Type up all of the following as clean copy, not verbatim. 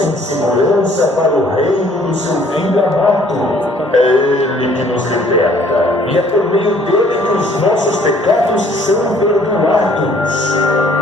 levá-los em segurança para o reino do seu Filho amado. É Ele que nos liberta, e é por meio dele que os nossos pecados são perdoados.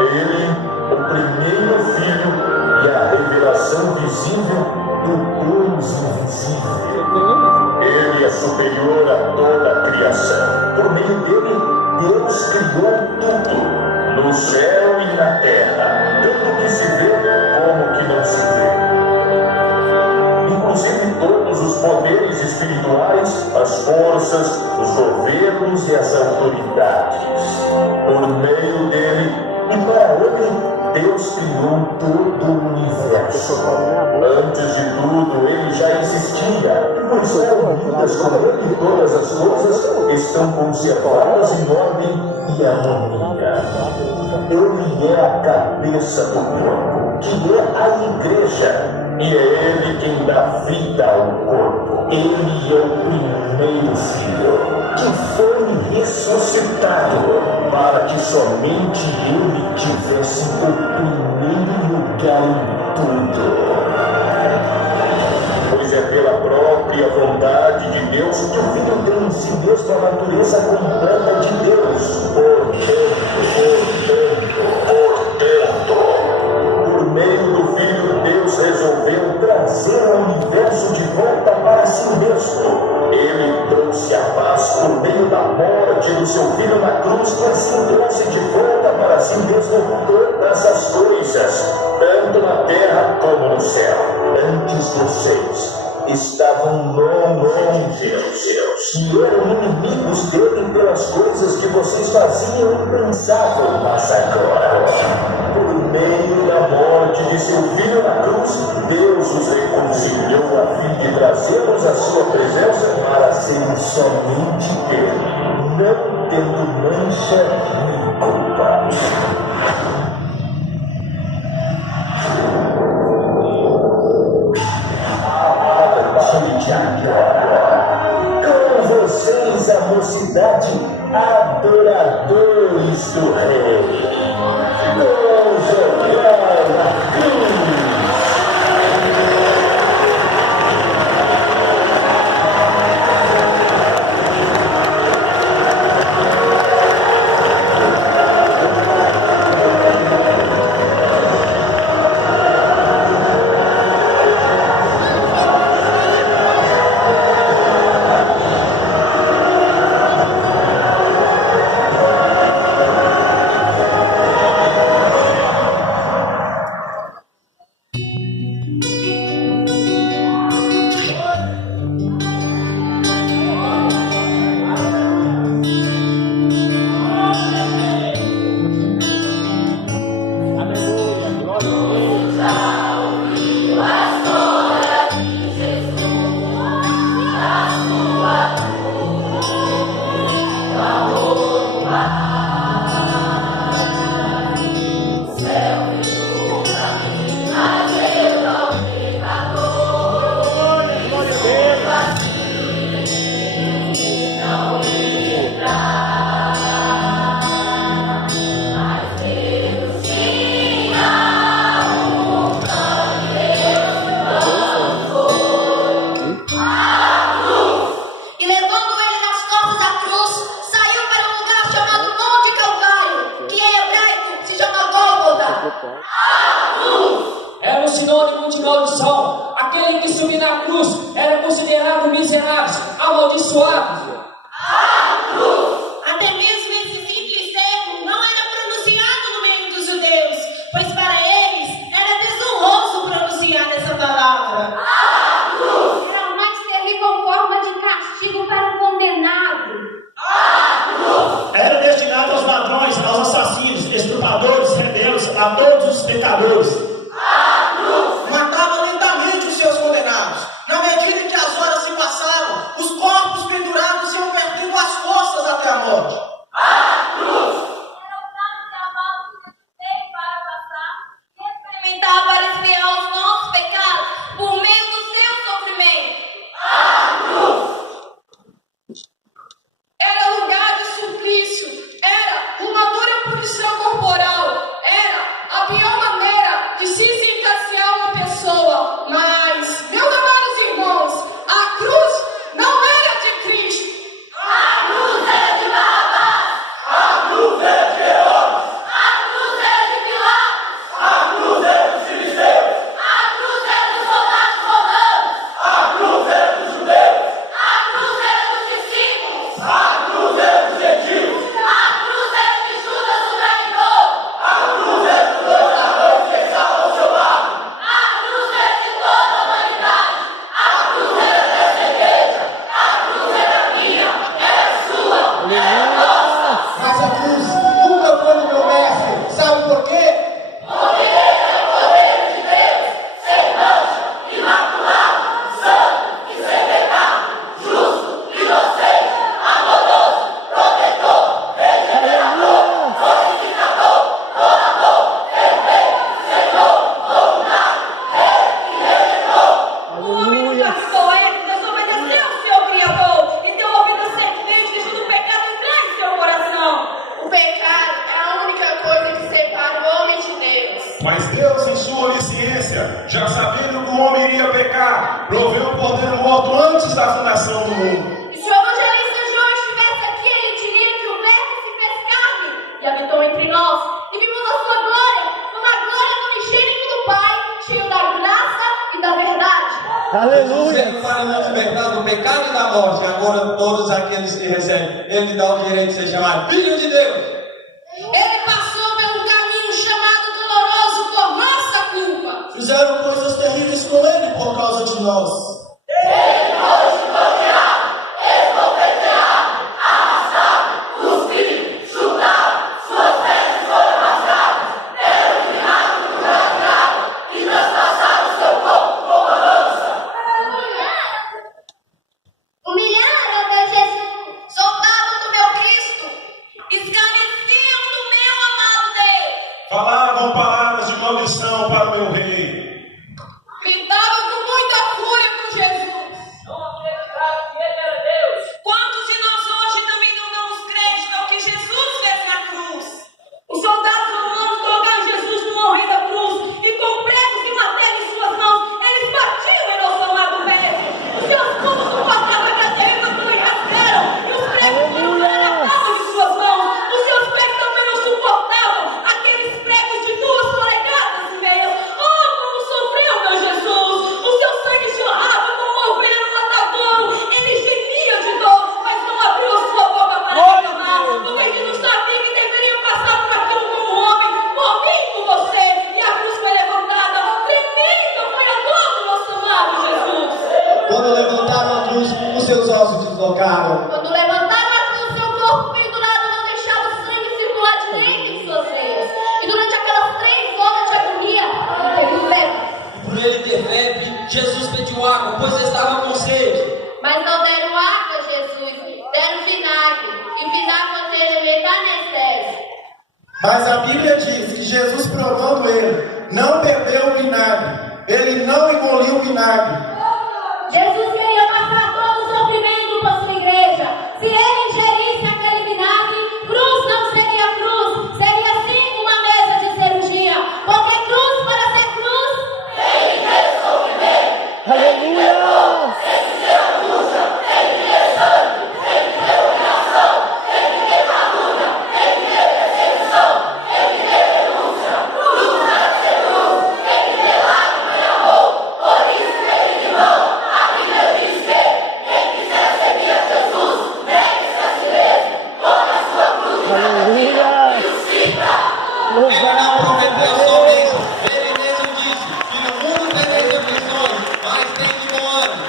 Ele, o primeiro Filho e a revelação visível do Deus invisível. Ele é superior a toda a criação. Por meio dele, Deus criou tudo, no céu e na terra, tanto que se vê como que não se vê. Inclusive todos os poderes espirituais, as forças, os governos e as autoridades. Por meio dele e para ele, Deus criou todo o universo. Antes de tudo, ele já existia, e por ser unidas com ele, todas as coisas estão conservadas em ordem e harmonia. Ele é a cabeça do corpo, que é a igreja, e é ele quem dá vida ao corpo. Ele é o primeiro filho, que foi ressuscitado, para que somente ele tivesse o primeiro lugar em tudo. Pois é pela própria vontade de Deus que o Filho tem em si mesmo a natureza completa de Deus. Por meio do Filho, Deus resolveu trazer o universo de volta para si mesmo. Ele trouxe a paz por meio da morte do seu Filho na cruz, e assim trouxe de volta para si mesmo todas as coisas, tanto na terra como no céu. Antes vocês estavam longe de Deus, e eram inimigos dele pelas coisas que vocês faziam e pensavam, mas agora, por meio da morte de seu Filho na cruz, Deus os reconciliou a fim de trazê-los à sua presença para serem somente dele, não tendo mancha nem culpa. Com vocês a mocidade, adoradores do Rei. Conjugado na cruz. Era um sinônimo de maldição. Aquele que subiu na cruz era considerado miserável, amaldiçoado. Até mesmo esse simples termo não era pronunciado no meio dos judeus, pois para eles era desonroso pronunciar essa palavra. Era a mais terrível forma de castigo para o condenado. Era destinado aos ladrões, aos assassinos, estupradores, rebeldes, a todos os pecadores. Matava lentamente os seus condenados. Na medida em que as horas se passavam, os corpos pendurados iam onisciência, já sabendo que o homem iria pecar, proveu o cordeiro morto antes da fundação do mundo. E se o evangelista João estivesse aqui, ele diria que o Verbo se fez carne e habitou entre nós, e vimos a sua glória, uma glória do unigênito do Pai, cheio da graça e da verdade. Aleluia! Ele para nos libertar do pecado e da morte. Agora todos aqueles que recebem, ele dá o direito de ser chamado Filho de Deus. Ele passou pelo caminho chamado doloroso por nossa culpa. Fizeram coisas terríveis com ele por causa de nós. Humilharam até Jesus. Soldados do meu Cristo, escarneciam do meu amado Deus. Falavam palavras de maldição para o meu rei. Gritavam com muita fúria com Jesus. Não acreditaram que ele era Deus. Quantos de nós hoje também não damos crédito ao que Jesus fez na cruz? Os soldados romanos colocaram Jesus no morrer da cruz e com pregos e madeira em suas mãos, eles batiam em nosso amado mestre. Os seus pulsos não passavam a cadeira quando lhe rasgaram e os pregos foram para a palma de suas mãos. Os seus pés também não suportavam aqueles pregos de 2 polegadas e meia. Oh, como sofreu meu Jesus! O seu sangue jorrava como uma ovelha no matadouro. Ele gemia de dor, mas não abriu a sua boca para reclamar, porque ele não sabia que deveria passar por aquilo como homem, por mim e por você. E a cruz foi levantada. Tremenda foi a dor do nosso amado Jesus. Quando levantaram a cruz, os seus ossos deslocaram. Quando levantaram a cruz, seu corpo pendurado não deixava o sangue circular direito em suas veias. E durante aquelas 3 horas de agonia, ele teve febre. Por ele ter febre, Jesus pediu água, pois estava com sede. Mas não deram água a Jesus, deram vinagre. E vinagre ou seja, meio anestésia. Mas a Bíblia diz que Jesus, provando ele, não bebeu o vinagre. Ele não engoliu o vinagre. Jesus queria passar todo o sofrimento para sua igreja. Se ele ingerisse aquele vinagre, cruz não seria cruz, seria sim uma mesa de cirurgia. Porque cruz, para ser cruz, tem que ter sofrimento. Aleluia! Ele não prometeu somente, ele mesmo disse que no mundo tereis aflições, mas tem de bom ânimo.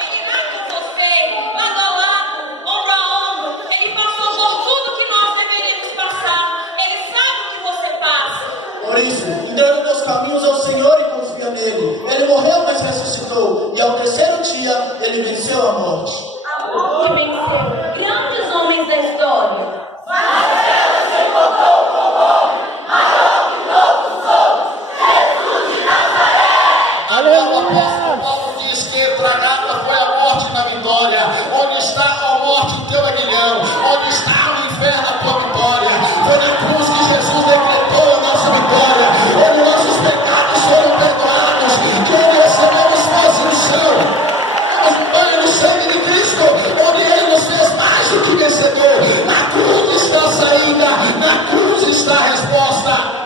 Ele irá com você, lado a lado, ombro a ombro. Ele passou por tudo que nós deveríamos passar. Ele sabe o que você passa. Por isso, entrega meus caminhos ao Senhor e confia nele. Ele morreu, mas ressuscitou. E ao 3º dia, ele venceu a morte. A morte venceu grandes homens da história. Aleluia! Paulo diz que tragada foi a morte na vitória. Onde está a morte o teu aguilhão? Onde está o inferno a tua vitória? Foi na cruz que Jesus decretou a nossa vitória. Onde nossos pecados foram perdoados. Que onde recebemos posição. Temos um banho no sangue de Cristo. Onde Ele nos fez mais do que vencedor. Na cruz está a saída. Na cruz está a resposta.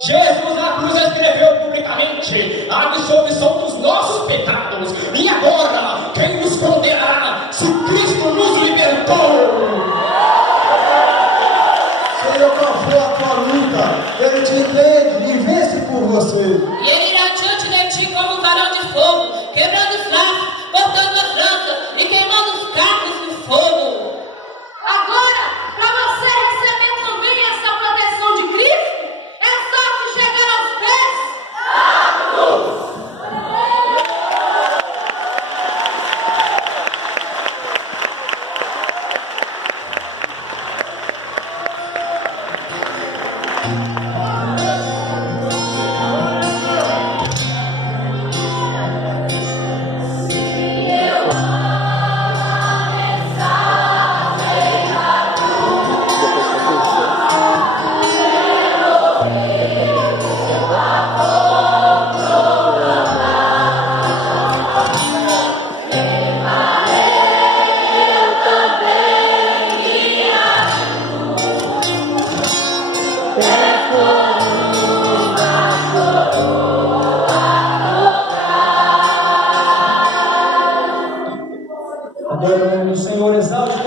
Jesus na cruz escreveu publicamente a absolvição dos nossos pecados. E agora, quem nos condenará se Cristo nos libertou? Senhor, qual for a tua luta, Ele te entende e vence por você. E ele irá diante de ti como um varão de fogo, quebrando os laços, cortando as lanças e queimando os carros no fogo. Agora, para você receber também essa proteção de Cristo, é só se chegar Adora o nome do Senhor, exalte